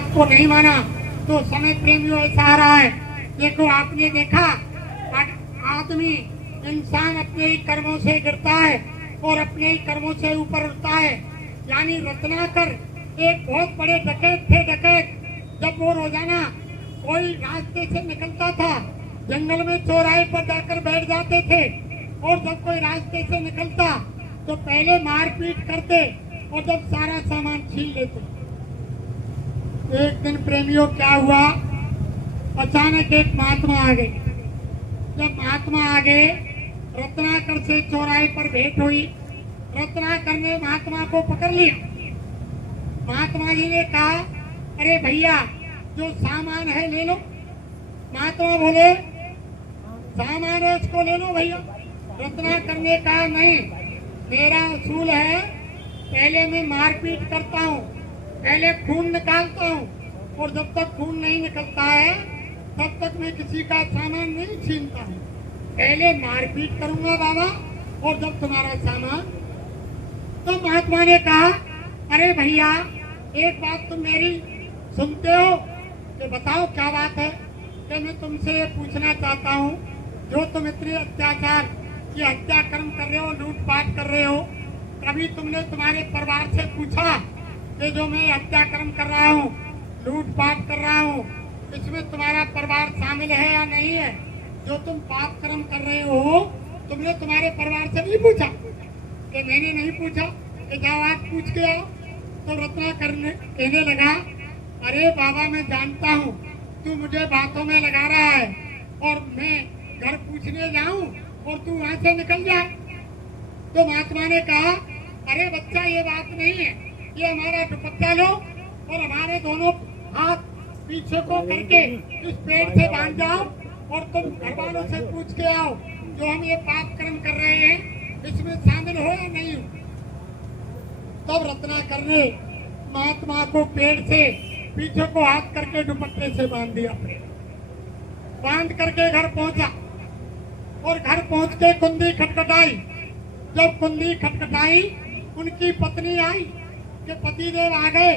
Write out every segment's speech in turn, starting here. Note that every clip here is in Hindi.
बात को नहीं माना तो समय प्रेमियों ऐसा आ रहा है। देखो आपने देखा आदमी इंसान अपने ही कर्मों से गिरता है और अपने ही कर्मों से ऊपर उठता है। यानी रत्नाकर एक बहुत बड़े डकैत थे। डकैत जब वो रोजाना कोई रास्ते से निकलता था, जंगल में चौराहे पर जाकर बैठ जाते थे और जब कोई रास्ते से निकलता तो पहले मारपीट करते और जब सारा सामान छीन लेते। एक दिन प्रेमियों क्या हुआ, अचानक एक महात्मा आ गए। जब महात्मा आ गए, रत्नाकर से चौराहे पर भेंट हुई। रत्नाकर ने महात्मा को पकड़ लिया। महात्मा जी ने कहा, अरे भैया जो सामान है ले लो। महात्मा बोले, सामान है इसको ले लो भैया। रत्नाकर ने कहा, नहीं, मेरा असूल है, पहले मैं मारपीट करता हूँ, पहले खून निकालता हूँ और जब तक खून नहीं निकलता है तब तक मैं किसी का सामान नहीं छीनता हूँ। पहले मारपीट करूंगा बाबा और जब तुम्हारा सामान। तो महात्मा ने कहा, अरे भैया एक बात तुम मेरी सुनते हो कि बताओ क्या बात है। कि मैं तुमसे ये पूछना चाहता हूँ, जो तुम इतने अत्याचार की हत्या कर्म कर रहे हो, लूटपाट कर रहे हो, कभी तुमने तुम्हारे परिवार से पूछा कि जो मैं हत्या कर्म कर रहा हूँ, लूटपाट कर रहा हूँ, इसमें तुम्हारा परिवार शामिल है या नहीं है? जो तुम पाप कर्म कर रहे हो तुमने तुम्हारे परिवार से नहीं पूछा? कि मैंने नहीं पूछा। कि जाओ आज पूछ के आओ। तो रत्नाकर कहने लगा, अरे बाबा मैं जानता हूँ तू मुझे बातों में लगा रहा है और मैं घर पूछने जाऊं और तू वहां से निकल जाए। तो महात्मा ने कहा, अरे बच्चा ये बात नहीं है, ये हमारा दुपट्टा लो और हमारे दोनों हाथ पीछे को करके इस पेड़ से बांध जाओ और तुम घर वालों से पूछ के आओ जो हम ये पाप कर्म कर रहे हैं इसमें शामिल हो या नहीं हो। तब रत्नाकर ने महात्मा को पेड़ से पीछे को हाथ करके दुपट्टे से बांध दिया। बांध करके घर पहुंचा और घर पहुंच के कुंडी खटखटाई। जब कुंडी खटखटाई उनकी पत्नी आई कि पतिदेव आ गए,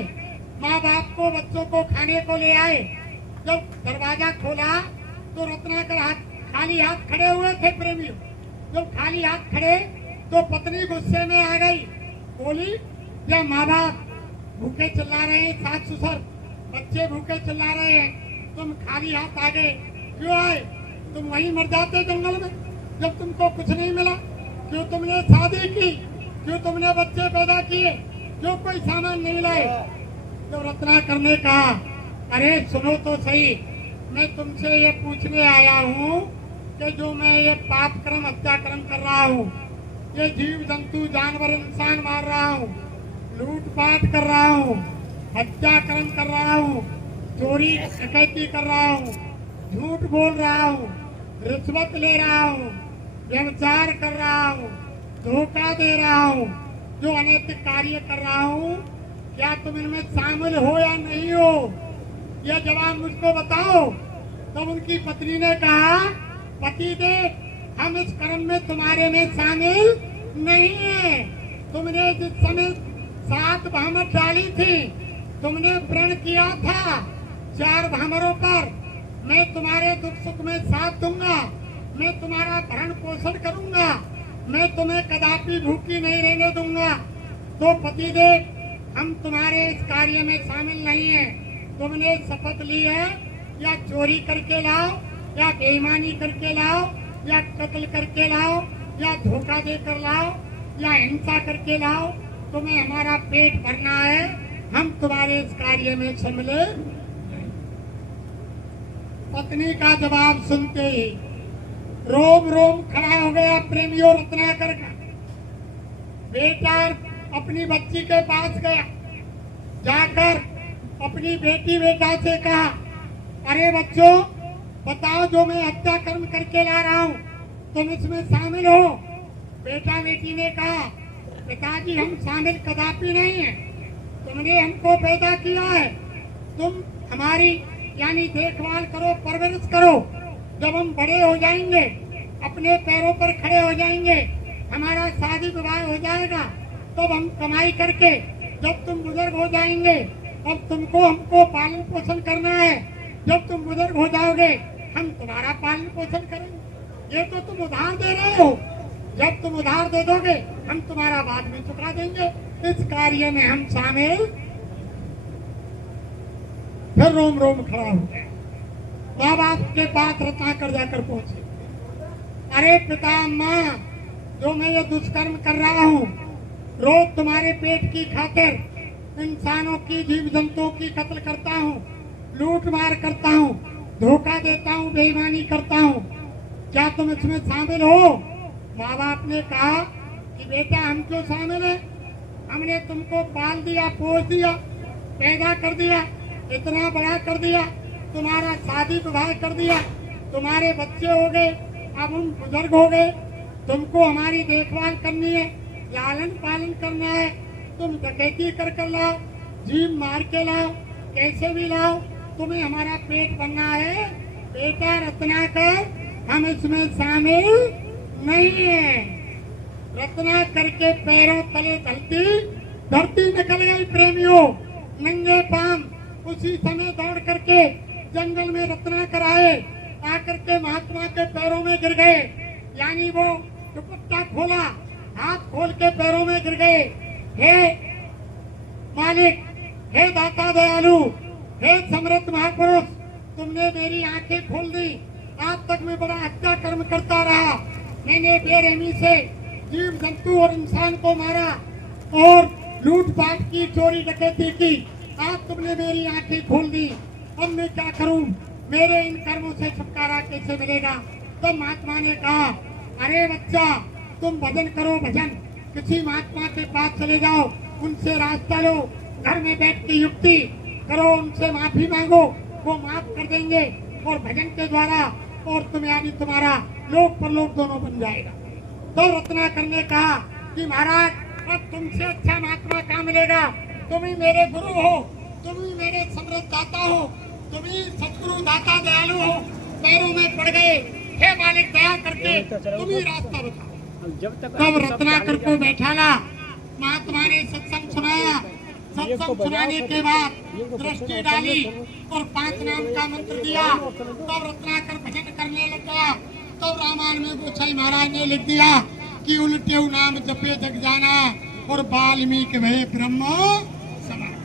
माँ बाप को बच्चों को खाने को ले आए। जब दरवाजा खोला तो रत्नाकर खाली हाथ खड़े हुए थे। प्रेमियों जब खाली हाथ खड़े तो पत्नी गुस्से में आ गई, बोली, क्या माँ बाप भूखे चिल्ला रहे हैं, सास ससुर बच्चे भूखे चिल्ला रहे हैं, तुम खाली हाथ आ गए, क्यों आए? तुम वहीं मर जाते जंगल में जब तुमको कुछ नहीं मिला। क्यों तुमने शादी की, क्यों तुमने बच्चे पैदा किए, क्यों कोई सामान नहीं लाए? तो रत्नाकर ने कहा, अरे सुनो तो सही, मैं तुमसे ये पूछने आया हूँ कि जो मैं ये पाप कर्म हत्या कर्म कर रहा हूँ, ये जीव जंतु जानवर इंसान मार रहा हूँ, लूटपाट कर रहा हूँ, हत्या कर्म कर रहा हूँ, चोरी डकैती कर रहा हूँ, झूठ बोल रहा हूँ, रिश्वत ले रहा हूँ, व्यभिचार कर रहा हूँ, धोखा दे रहा हूँ, जो अनैतिक कार्य कर रहा हूँ, क्या तुम इनमें शामिल हो या नहीं हो? यह जवाब मुझको बताओ। तब उनकी पत्नी ने कहा, पतिदेव हम इस कर्म में तुम्हारे में शामिल नहीं है। तुमने जिस समय 7 भामर डाली थी, तुमने प्रण किया था 4 भामरों पर, मैं तुम्हारे दुख सुख में साथ दूंगा, मैं तुम्हारा भरण पोषण करूंगा, मैं तुम्हें कदापि भूखी नहीं रहने दूंगा। तो पतिदेव हम तुम्हारे इस कार्य में शामिल नहीं है। तुमने शपथ ली है या चोरी करके लाओ, या बेईमानी करके लाओ, या कत्ल करके लाओ, या धोखा देकर लाओ, या हिंसा करके लाओ, तुम्हें हमारा पेट भरना है, हम तुम्हारे इस कार्य में शामिल। पत्नी का जवाब सुनते ही रोम रोम खड़ा हो गया प्रेमियों रत्नाकर का। बेटा अपनी बच्ची के पास गया, जाकर अपनी बेटी बेटा से कहा, अरे बच्चों बताओ जो मैं हत्या कर्म करके ला रहा हूँ तुम इसमें शामिल हो? बेटा बेटी ने कहा, पिताजी हम शामिल कदापि नहीं है, तुमने हमको पैदा किया है, तुम हमारी यानी देखभाल करो, परवरिश करो। जब हम बड़े हो जाएंगे, अपने पैरों पर खड़े हो जाएंगे, हमारा शादी विवाह हो जाएगा, तब हम कमाई करके जब तुम बुजुर्ग हो जाएंगे अब तुमको हमको पालन पोषण करना है। जब तुम बुजुर्ग हो जाओगे हम तुम्हारा पालन पोषण करेंगे। ये तो तुम उधार दे रहे हो। जब तुम उधार दे दोगे हम तुम्हारा बाद में चुका देंगे। इस कार्य में हम शामिल। फिर रोम रोम खड़ा हो गया। माँ बाप के पास रत्नाकर जाकर पहुंचे। अरे पिता माँ, जो मैं ये दुष्कर्म कर रहा हूँ, रोज तुम्हारे पेट की खातिर इंसानों की, जीव जंतुओं की कत्ल करता हूँ, लूट मार करता हूँ, धोखा देता हूँ, बेईमानी करता हूँ, क्या तुम इसमें शामिल हो? माँ बाप ने कहा कि बेटा हम क्यों शामिल है? हमने तुमको पाल दिया, पोस दिया, पैदा कर दिया, इतना बड़ा कर दिया, तुम्हारा शादी विवाह कर दिया, तुम्हारे बच्चे हो गए, अब हम बुजुर्ग हो गए, तुमको हमारी देखभाल करनी है, लालन पालन करना है। तुम डकैती कर लाओ, जीव मार के लाओ, कैसे भी लाओ, तुम्हें हमारा पेट बनना है। बेटा रत्नाकर, हम इसमें शामिल नहीं है। रत्नाकर के पैरों तले धरती निकल गई। प्रेमियों, नंगे पांव उसी समय दौड़ करके जंगल में रत्नाकर आए, आकर के महात्मा के पैरों में गिर गए। यानी वो दुपट्टा खोला, हाथ खोल के पैरों में गिर गए। हे मालिक, हे दाता दयालु, हे समृद्ध महापुरुष, तुमने मेरी आंखें खोल दी। आज तक मैं बड़ा अच्छा कर्म करता रहा। मैंने बेरहमी से जीव जंतु और इंसान को मारा और लूटपाट की, चोरी डकैती की। आज तुमने मेरी आंखें खोल दी। अब मैं क्या करूं? मेरे इन कर्मों से छुटकारा कैसे मिलेगा? तब महात्मा ने कहा, अरे बच्चा, तुम भजन करो, भजन। किसी महात्मा के पास चले जाओ, उनसे रास्ता लो, घर में बैठ के युक्ति करो, उनसे माफी मांगो, वो माफ कर देंगे और भजन के द्वारा और तुम यानी तुम्हारा लोक परलोक दोनों बन जाएगा। तो रत्नाकर ने कहा कि महाराज, अब तुमसे अच्छा महात्मा कहाँ मिलेगा? तुम ही मेरे गुरु हो, तुम ही मेरे समृद्ध दाता हो, तुम ही सतगुरु दाता दयालु हो। पैरों में पड़ गए, हे मालिक दया करके तुम ही रास्ता बताओ। तब रत्नाकर को बैठाला, महात्मा ने सत्संग सुनाया। सत्संग सुनाने के बाद दृष्टि डाली और 5 नाम का मंत्र दिया। तब रत्नाकर भजन करने लग गया। तब रामायण में गोसाई महाराज ने लिख दिया कि उल्टे नाम जपे जग जाना और वाल्मीकि भय ब्रह्म समान।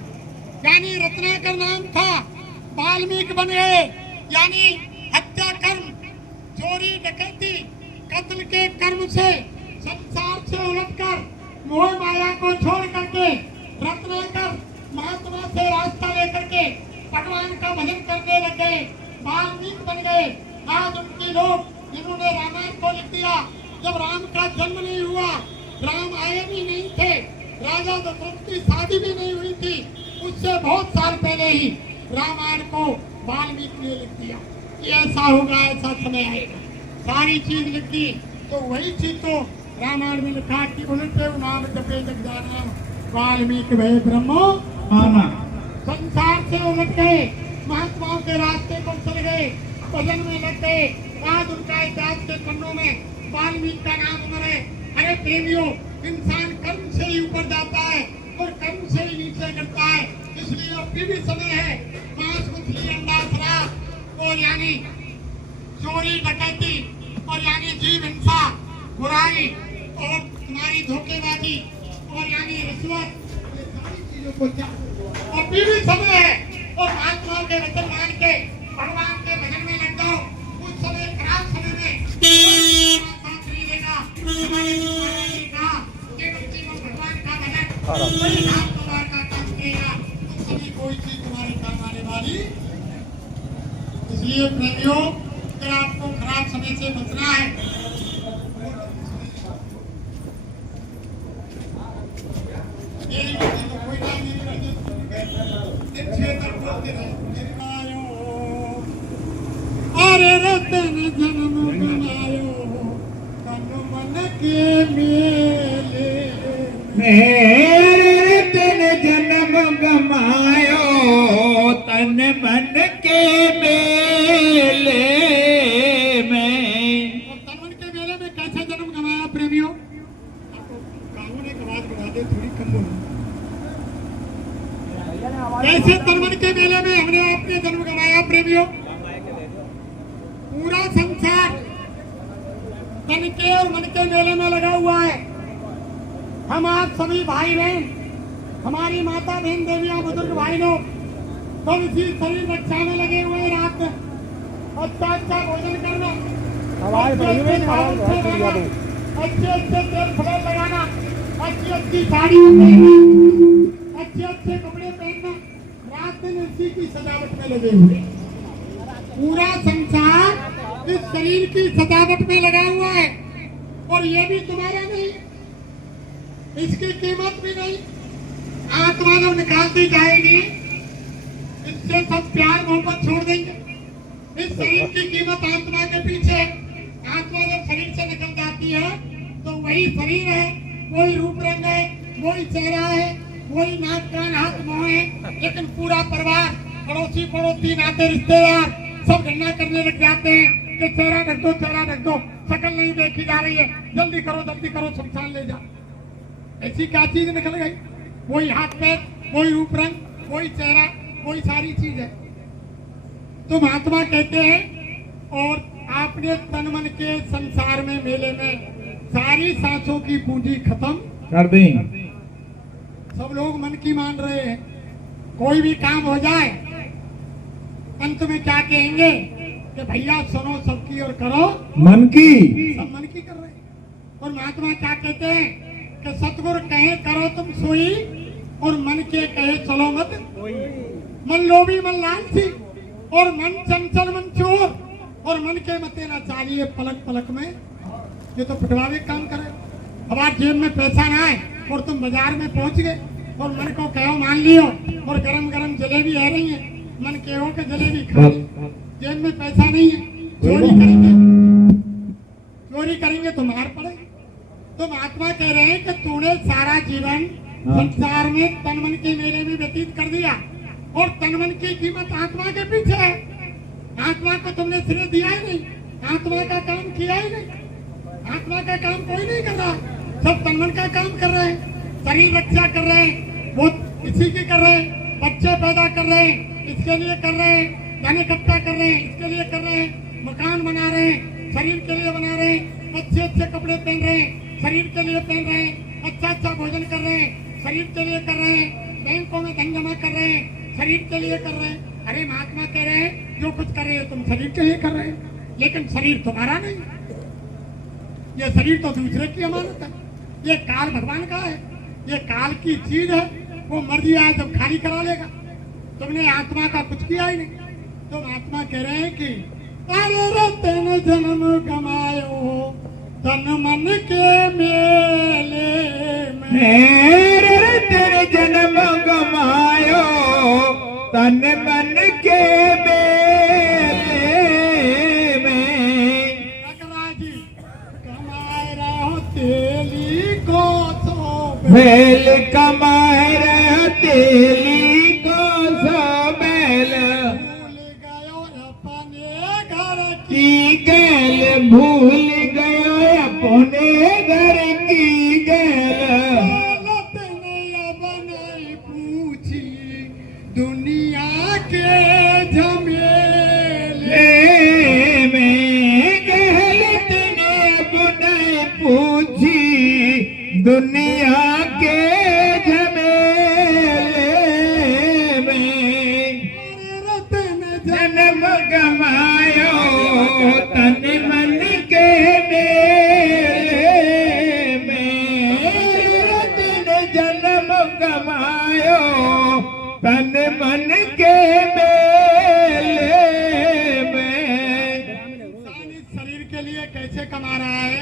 यानी रत्नाकर नाम था, वाल्मीकि बन गए। यानी हत्या कर्म, चोरी डकैती, कत्ल के कर्म से, संसार से उलटकर, मोह माया को छोड़ करके रत्नाकर महात्मा से रास्ता लेकर के भगवान का भजन करने लग गए, वाल्मीकि बन गए। आज उनके लोग, जिन्होंने रामायण को लिख दिया, जब राम का जन्म नहीं हुआ, राम आए भी नहीं थे, राजा दशरथ की शादी भी नहीं हुई थी, उससे बहुत साल पहले ही रामायण को वाल्मीकि ने लिख दिया कि ऐसा होगा, ऐसा समय आएगा। सारी चीज लिख दी। तो वही चीज तो रामायण में लिखा कि उल्टे नाम जपे जग जाना वाल्मीकि भय ब्रह्म मामा। संसार से उलट गए, महात्माओं के रास्ते पर चल गए, भजन में लग गए। आज उनका इतिहास के पन्नों में वाल्मीकि का नाम अमर है। अरे प्रेमियों, इंसान कर्म से ही ऊपर जाता है और कर्म से ही नीचे गिरता है। इसलिए अभी भी समय है, मांस मछली अंडा शराब और यानी चोरी डकैती और यानी जीव हिंसा, बुराई और तुम्हारी धोखेबाजी और यानी रिश्वत, ये सारी चीजों को त्याग। अभी भी समय है और महात्माओं के वचन मान के भगवान के भजन में लग जाओ। उस समय, खराब समय में साथ नहीं देगा। कहा कि बच्चे को भगवान का भजन कोई नाम तुम्हारा का काम करेगा, उस समय कोई चीज तुम्हारे काम आने वाली। इसलिए प्रेमियों, अगर आपको खराब समय से बचना है, अरे रतन जन्म बनायो तन मन के मेले, रतन जन्म गमायो तन मन के मेले में। तन मन के मेले में कैसे जन्म गमाया प्रेमियों? आपको कानून एक आवाज बढ़ा दे, थोड़ी कम बोलो। ऐसे तनमन के मेले में हमने आपने जन्म गंवाया प्रेमियों। पूरा संसार तन के और मन के मेले में लगा हुआ है। हम आप सभी भाई बहन, हमारी माता बहन, देवियां, बुजुर्ग भाई लोग सब इसी शरीर रक्षा में लगे हुए हैं। रात में अच्छा अच्छा भोजन करना, अच्छे अच्छे तेल फ्लेल लगाना, अच्छी अच्छी साड़ी पहनना, अच्छे अच्छे कपड़े पहनना, रात दिन इसी की सजावट में लगे हुए। पूरा संसार इस शरीर की सजावट में लगा हुआ है। और ये भी तुम्हारा नहीं, इसकी कीमत भी नहीं। आत्मा जब निकालती जाएगी, इससे सब प्यार मोहब्बत छोड़ देंगे। इस शरीर की कीमत आत्मा के पीछे। आत्मा जब शरीर से निकल जाती है तो वही शरीर है, वही रूप रंग है, वही चेहरा है, वही नाक कान हाथ मुंह है। लेकिन पूरा परिवार, पड़ोसी पड़ोसी, नाते रिश्तेदार सब घृणा करने लग जाते हैं कि चेहरा ढक दो, चेहरा ढक दो, शक्ल नहीं देखी जा रही है, जल्दी करो शमशान ले जाओ। ऐसी क्या चीज निकल गई? वही हाथ पैर, वही रूप रंग, वही चेहरा, वही सारी चीज है। तो महात्मा कहते हैं और आपने तन मन के संसार में मेले में सारी सांसों की पूंजी खत्म कर दी। सब लोग मन की मान रहे हैं। कोई भी काम हो जाए अंत में क्या कहेंगे कि भैया सुनो सबकी और करो मन की। सब मन की कर रहे हैं। और महात्मा क्या कहते हैं कि सतगुरु कहे करो तुम सोई और मन के कहे चलो मत। मन लोभी मन लालची और मन चंचल मन चोर और मन के मते ना चाहिए पलक पलक में। ये तो पिटवावे काम करे। अब आप जेब में पैसा ना आए और तुम बाजार में पहुंच गए और मन को कहो मान लियो और गरम गरम जलेबी आ रही है, मन कहो कि जलेबी खा, जेब में पैसा नहीं है, चोरी करेंगे तो मार पड़े। तो महात्मा कह रहे हैं कि तूने सारा जीवन संसार में तन मन के मेले में व्यतीत कर दिया और तन मन की कीमत आत्मा के पीछे है। आत्मा को तुमने श्रेय दिया ही नहीं, आत्मा का काम किया ही नहीं। आत्मा का काम कोई नहीं कर रहा, सब तन मन का काम कर रहे हैं। शरीर रक्षा कर रहे हैं, वो इसी की कर रहे हैं। बच्चे पैदा कर रहे हैं, इसके लिए कर रहे हैं। धन इकट्ठा कर रहे हैं, इसके लिए कर रहे हैं। मकान बना रहे हैं, शरीर के लिए बना रहे हैं। अच्छे अच्छे कपड़े पहन रहे हैं, शरीर के लिए पहन रहे हैं। अच्छा अच्छा भोजन कर रहे हैं, शरीर के लिए कर रहे हैं। बैंकों में धन जमा कर रहे हैं, शरीर के लिए कर रहे हैं। अरे महात्मा कह रहे हैं जो कुछ कर रहे हो तुम शरीर के लिए कर रहे हो, लेकिन शरीर तुम्हारा नहीं। ये शरीर तो दूसरे की अमानत है। ये काल भगवान का है, ये काल की चीज है। वो मर्जी आए जब खाली करा लेगा। तुमने आत्मा का कुछ किया ही नहीं। तो महात्मा कह रहे हैं कि अरे रतन जन्म कमायो तन मन के मेले में। रतन जन्म गमायो तन मन के मेले में। जी कमाए रहो तेली को तो बैल कमाए रहो तेली को सो बैल। भूल गयो अपने घर की गैल भूल गयो अपने घर की गैल। नहीं पूछी दुनिया के झमेले में गहलत ने अब नहीं पूछी दुनिया के झमेले में। रतन जन्म गमायो तन मन के मेले में। रतन जन्म गमायो तन मन के मेले में। इंसान इस शरीर के लिए कैसे कमा रहा है?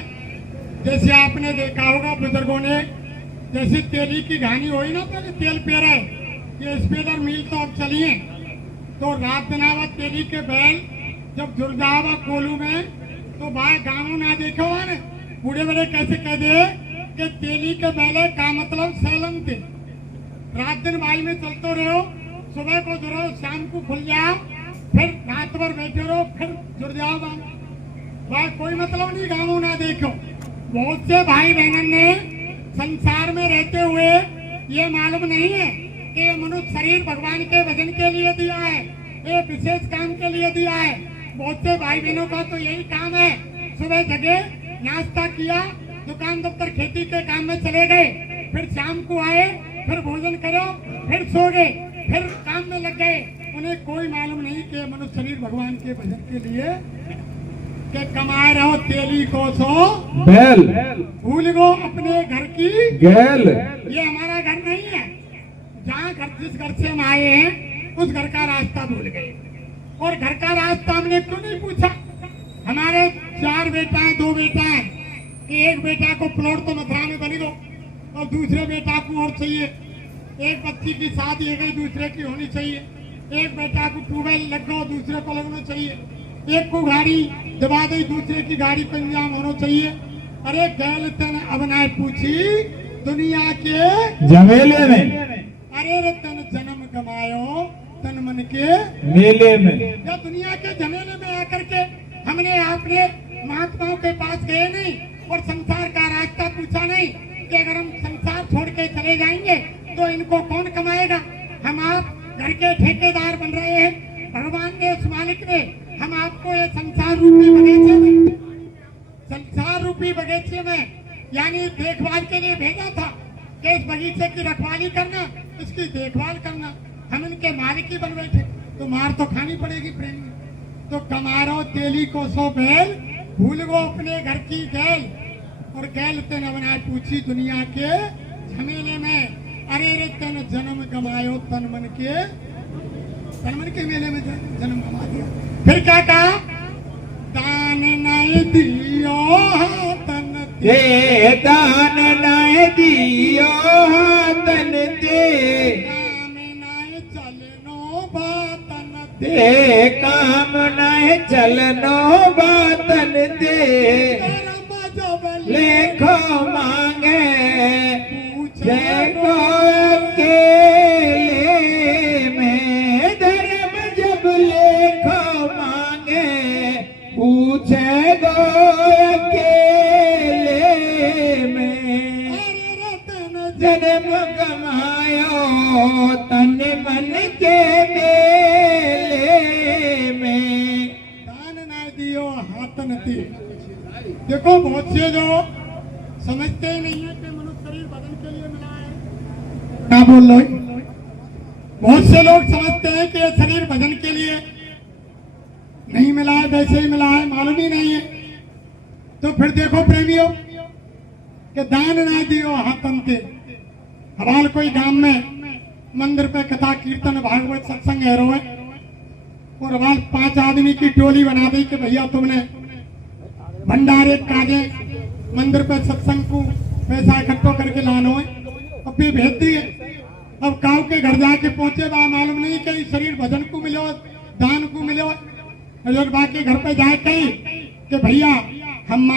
जैसे आपने देखा होगा बुजुर्गों ने, जैसे तेली की घानी हुई ना, पहले तेल पे रहे, ये स्पेलर मिल तो अब चलिए। तो रात दिनावा तेली के बैल जब जुड़ जावा कोलू में, तो बाहर गाँव ना देखा हुआ ने बूढ़े बड़े कैसे कह दे कि तेली के बैल का मतलब सैलन थे। रात दिन बाई में चलते रहो, सुबह को जुड़ो, शाम को खुल जाओ, फिर रात भर बैठे रहो, फिर जुड़ जाओ। भाई कोई मतलब नहीं गाँव ना देखो। बहुत से भाई बहनों ने संसार में रहते हुए ये मालूम नहीं है कि ये मनुष्य शरीर भगवान के भजन के लिए दिया है, ये विशेष काम के लिए दिया है। बहुत से भाई बहनों का तो यही काम है, सुबह जगे, नाश्ता किया, दुकान दफ्तर खेती के काम में चले गए, फिर शाम को आए, फिर भोजन करो, फिर सो गए, फिर काम में लग गए। उन्हें कोई मालूम नहीं कि मनुष्य शरीर भगवान के भजन के लिए के कमाए रहो तेली को सो बैल भूल गो अपने घर की। गैल ये हमारा घर नहीं है, जहाँ घर जिस घर से हम आए हैं उस घर का रास्ता भूल गए। और घर का रास्ता हमने क्यों नहीं पूछा? हमारे 4 बेटा है, 2 बेटा है, कि एक बेटा को प्लॉट तो मथुरा में बनी दो और दूसरे बेटा को और चाहिए, एक बच्ची की शादी हो गई, दूसरे की होनी चाहिए, एक बेटा को ट्यूबवेल लग गो, दूसरे को लगना चाहिए, एक को गाड़ी दबा दी, दूसरे की गाड़ी पर इंतजाम होना चाहिए। अरे गैल तन अब ना पूछी दुनिया के झमेले में, अरे रे तन जन्म कमायो तन मन के मेले में। या दुनिया के झमेले में आकर के हमने आपने महात्माओं के पास गए नहीं और संसार का रास्ता पूछा नहीं कि अगर हम संसार छोड़ के चले जाएंगे तो इनको कौन कमाएगा? हम आप घर के ठेकेदार बन रहे हैं। भगवान ने, उस मालिक ने हम आपको ये संसार रूपी बगीचे में यानी देखभाल के लिए भेजा था कि इस बगीचे की रखवाली करना, इसकी देखभाल करना। हम इनके मालिक ही बन बैठे तो मार तो खानी पड़ेगी प्रेम। तो कमारो तेली को सो बैल, भूल गो अपने घर की गैल। और गैल तेन बनाए पूछी दुनिया के झमेले में, अरे रे तन जन्म कमायो तन मन के मेले में जन्म कमा दिया। फिर क्या कहा? दान नहीं दियो तन दे, दान नहीं दियो तन दे, काम नहीं चलनो बातन दे काम नहीं चलनो बातन दे। धर्म जब लेखो मांगे पूछे देखो अकेले में, धर्म जब लेखो मांगे पूछे गो अकेले में। अरे रतन जन्म कमायो तन मन के मेले में, दान ना दियो हाथ नती। देखो बहुत से जो समझते ही नहीं है कि मनुष्य शरीर बदन के लिए मिला है। क्या बोल रहे हो? बहुत से लोग समझते हैं कि ये शरीर भजन के लिए नहीं मिला है, वैसे ही मिला है, मालूम ही नहीं है। तो फिर देखो प्रेमियों कि दान ना दियो हाथन के। हमारे कोई गांव में मंदिर पे कथा कीर्तन भागवत सत्संग है रोए और हमारे 5 आदमी की टोली बना दी कि भैया तुमने भंडारे काजे मंदिर पे सत्संग को पैसा इकट्ठा करके लानो है, अब भी भेज दिए। अब गाँव के घर जाके पहुंचे बा मालूम नहीं कि शरीर भजन को मिलो, दान को मिलो। और बाकी घर पे जाए कही कि भैया हम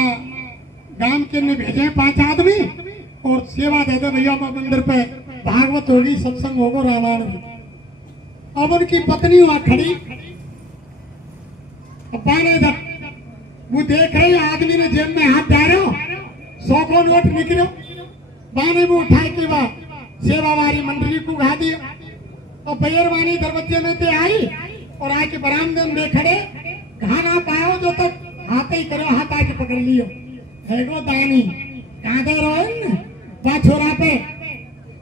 गांव के ने भेजे 5 आदमी और सेवा दे दे भैया, मंदिर पे भागवत होगी, सत्संग होगा, रामायण होगी। अब उनकी पत्नी वहां खड़ी, वो देख रही आदमी ने जेब में हाथ डालो, 100 को नोट निकलो, बाने में उठाए के बाद सेवा वाली मंडली को उठा दिया। और बैरवानी दरवाजे में ते आई और आके बरामदे में खड़े, खाना पाओ जो तक हाथ ही करो, हाथ आके पकड़ लियो। हैगो दानी कहाँ दे रोन बा छोरा पे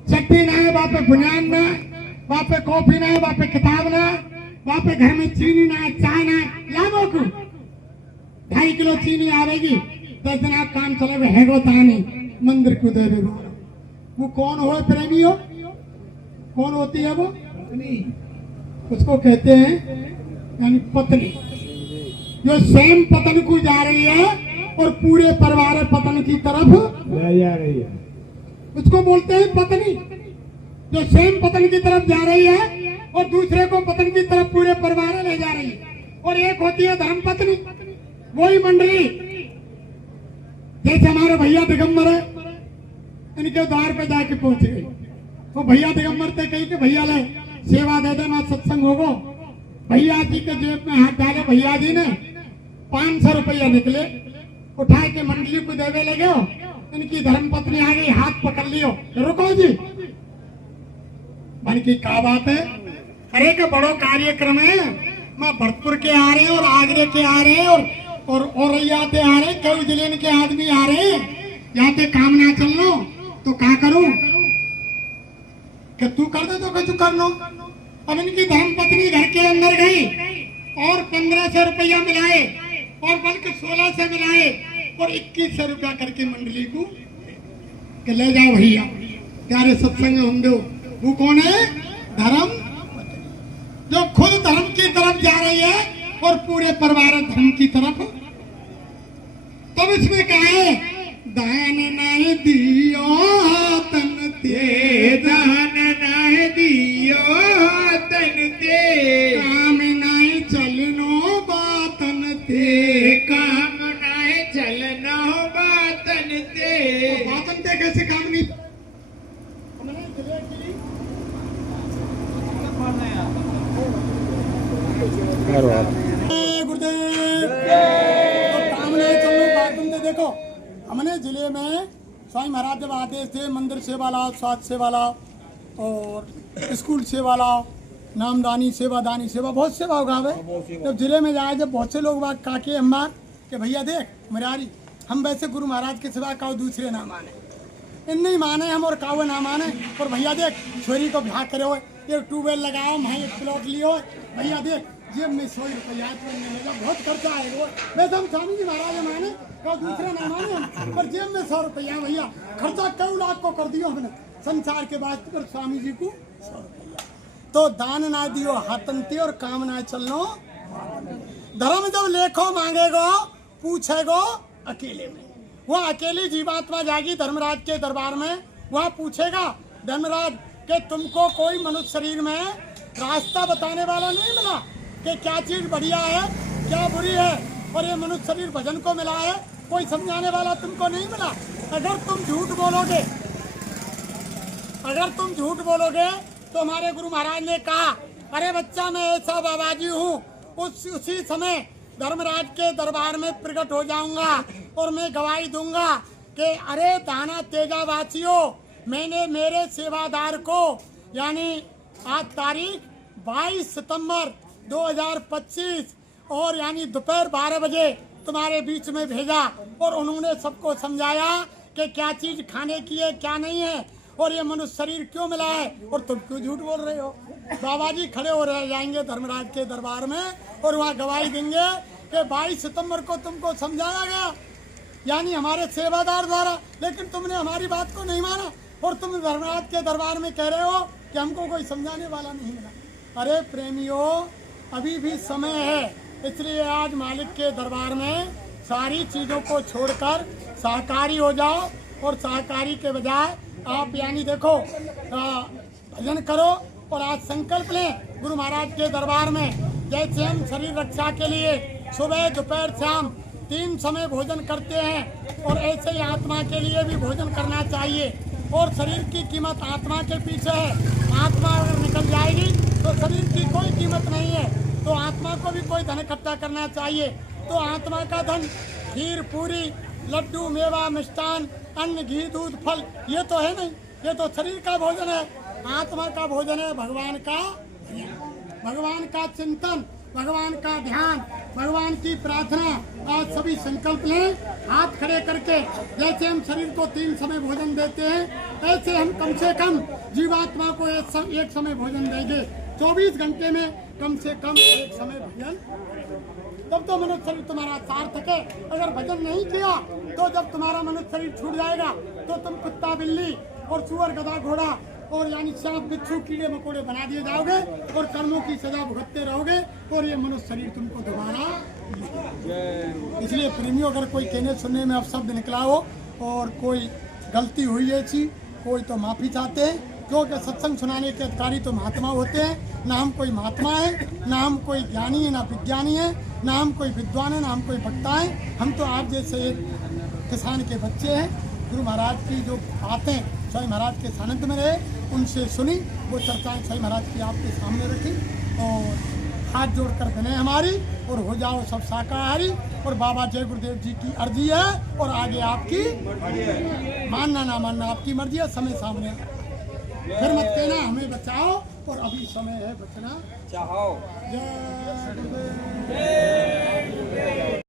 चट्टी ना है, वहाँ पे बुनियान ना, वहाँ पे कॉफी ना है, वहाँ पे किताब ना, वहाँ पे घर में चीनी ना, चाय ना, लामो को 2.5 किलो चीनी आवेगी, 10 दिन आप काम चलेगा। हैगो दानी मंदिर को दे देगा। वो कौन हो प्रेमियों? कौन होती है वो? उसको कहते हैं यानी पत्नी, जो स्वयं पतन को जा रही है और पूरे परिवार पतन की तरफ जा रही है, उसको बोलते हैं पत्नी। जो स्वयं पतन की तरफ जा रही है और दूसरे को पतन की तरफ पूरे परिवार ले जा रही है। और एक होती है धर्म पत्नी, वही मंडली जैसे हमारे भैया दिगंबर है, इनके द्वार पे जाके पहुंच गई। वो भैया दिगंबर थे कही कि भैया ले सेवा दे देना, सत्संग होगो। भैया जी के जेब में हाथ डाले, भैया जी ने 500 रुपया निकले, उठा के मंडली को देवे लगे। इनकी धर्मपत्नी आ गई, हाथ पकड़ लियो, रुको जी मन की क्या बात है? अरे का बड़ो कार्यक्रम है, मैं भरतपुर के आ रहे हैं और आगरे के आ रहे हैं और औरैया के आ रहे हैं, कई जिले के आदमी आ रहे हैं। यहाँ पे काम ना चल लो तो क्या करूं? कि तू कर दे तो कुछ कर लो। अब इनकी धर्म पत्नी घर के अंदर गई और 1500 रुपया मिलाए और बल्कि 16 से मिलाए और 2100 रुपया करके मंडली को कि ले जाओ भैया प्यारे सत्संग हम दो। वो कौन है? धर्म, जो खुद धर्म की तरफ जा रही है और पूरे परिवार धर्म की तरफ। तब इसमें क्या है? दान नहीं दियो तन ते, दान नहीं दियो तन ते, काम नहीं चलनो बातन ते, काम नहीं चलनो बातन ते। बातन ते कैसे काम नहीं? गुरुदेव तो काम नहीं चलनो बातन ते। देखो हमने जिले में स्वामी महाराज जब आदेश थे मंदिर सेवा लाओ, स्वास्थ्य सेवा लाओ और स्कूल सेवा लाओ, नामदानी सेवा, दानी सेवा, बहुत सेवा होगा। जब जिले में जाए जब बहुत से लोग बात काके अम्मा कि भैया देख मुरारी हम वैसे गुरु महाराज के सिवा काऊ दूसरे ना माने, इन नहीं माने हम और काऊ ना माने। और भैया देख छोरी को ब्याह करे हो, एक ट्यूबवेल लगाओ, वहाँ एक प्लॉट लियो, भैया देख जेब में 100 रुपया बहुत खर्चा आएगा। वैसे हम स्वामी जी महाराज माने का दूसरा ना माने हम, पर जेब में 100 रुपया भैया खर्चा कई लाख को कर दियो हमने संसार के वास्ते पर स्वामी जी को 100 रुपया। तो दान ना दियो हाथंती और काम ना चलनो। धर्म जब लेखो मांगेगो पूछेगो अकेले में, वह अकेली जीवात्मा जाएगी धर्मराज के दरबार में, वह पूछेगा धर्मराज के तुमको कोई मनुष्य शरीर में रास्ता बताने वाला नहीं मिला कि क्या चीज बढ़िया है क्या बुरी है, और ये मनुष्य शरीर भजन को मिला है, कोई समझाने वाला तुमको नहीं मिला। अगर तुम झूठ बोलोगे, अगर तुम झूठ बोलोगे तो हमारे गुरु महाराज ने कहा अरे बच्चा मैं ऐसा बाबाजी हूँ, उसी समय धर्मराज के दरबार में प्रकट हो जाऊंगा और मैं गवाही दूंगा कि अरे दाना तेजा वासियों, मैंने मेरे सेवादार को यानी आज तारीख 22 सितंबर 2025 और यानी दोपहर 12 बजे तुम्हारे बीच में भेजा और उन्होंने सबको समझाया कि क्या चीज खाने की है क्या नहीं है और ये मनुष्य शरीर क्यों मिला है और तुम क्यों झूठ बोल रहे हो। बाबा जी खड़े हो रह जाएंगे धर्मराज के दरबार में और वहाँ गवाही देंगे कि 22 सितंबर को तुमको समझाया गया यानी हमारे सेवादार द्वारा, लेकिन तुमने हमारी बात को नहीं माना और तुम धर्मराज के दरबार में कह रहे हो कि हमको कोई समझाने वाला नहीं मिला। अरे प्रेमियों अभी भी समय है, इसलिए आज मालिक के दरबार में सारी चीज़ों को छोड़कर सहकारी हो जाओ और सहकारी के बजाय आप यानी देखो भजन करो और आज संकल्प लें गुरु महाराज के दरबार में। जैसे हम शरीर रक्षा के लिए सुबह दोपहर शाम 3 समय भोजन करते हैं और ऐसे ही आत्मा के लिए भी भोजन करना चाहिए। और शरीर की कीमत आत्मा के पीछे है, आत्मा अगर निकल जाएगी तो शरीर की कोई कीमत नहीं है, तो आत्मा को भी कोई धन इकट्ठा करना चाहिए। तो आत्मा का धन खीर पूरी लड्डू मेवा मिष्ठान अन्न घी दूध फल ये तो है नहीं, ये तो शरीर का भोजन है। आत्मा का भोजन है भगवान का चिंतन, भगवान का ध्यान, भगवान की प्रार्थना। आज सभी संकल्प लें हाथ खड़े करके, जैसे हम शरीर को 3 समय भोजन देते हैं ऐसे हम कम से कम जीवात्मा को एक समय भोजन देंगे। 24 घंटे में कम से कम एक समय भोजन, तब तो मनुष्य शरीर तुम्हारा सार्थक है। अगर भजन नहीं किया तो जब तुम्हारा मनुष्य शरीर छूट जाएगा तो तुम कुत्ता बिल्ली और सुअर गधा घोड़ा और यानी सांप बिच्छू कीड़े मकोड़े बना दिए जाओगे और कर्मों की सजा भुगतते रहोगे और ये मनुष्य शरीर तुमको दोबारा। इसलिए प्रेमियों अगर कोई कहने सुनने में अपशब्द निकला हो और कोई गलती हुई है ऐसी, कोई तो माफ़ी चाहते हैं, क्योंकि सत्संग सुनाने के अधिकारी तो महात्मा होते हैं। ना हम कोई महात्मा है, ना हम कोई ज्ञानी है, ना विज्ञानी है, ना हम कोई विद्वान है, ना हम कोई वक्ता है। हम तो आप जैसे एक किसान के बच्चे हैं। गुरु महाराज की जो बातें स्वामी महाराज के सानिध्य में रहे, उनसे सुनी, वो चर्चाएं स्वामी महाराज की आपके सामने रखी और हाथ जोड़कर विनय हमारी और हो जाओ सब शाकाहारी। और बाबा जय गुरुदेव जी की अर्जी है और आगे आपकी मानना ना मानना आपकी मर्जी है। समय सामने फिर मत कहना हमें बचाओ, और अभी समय है बचना चाहो। जय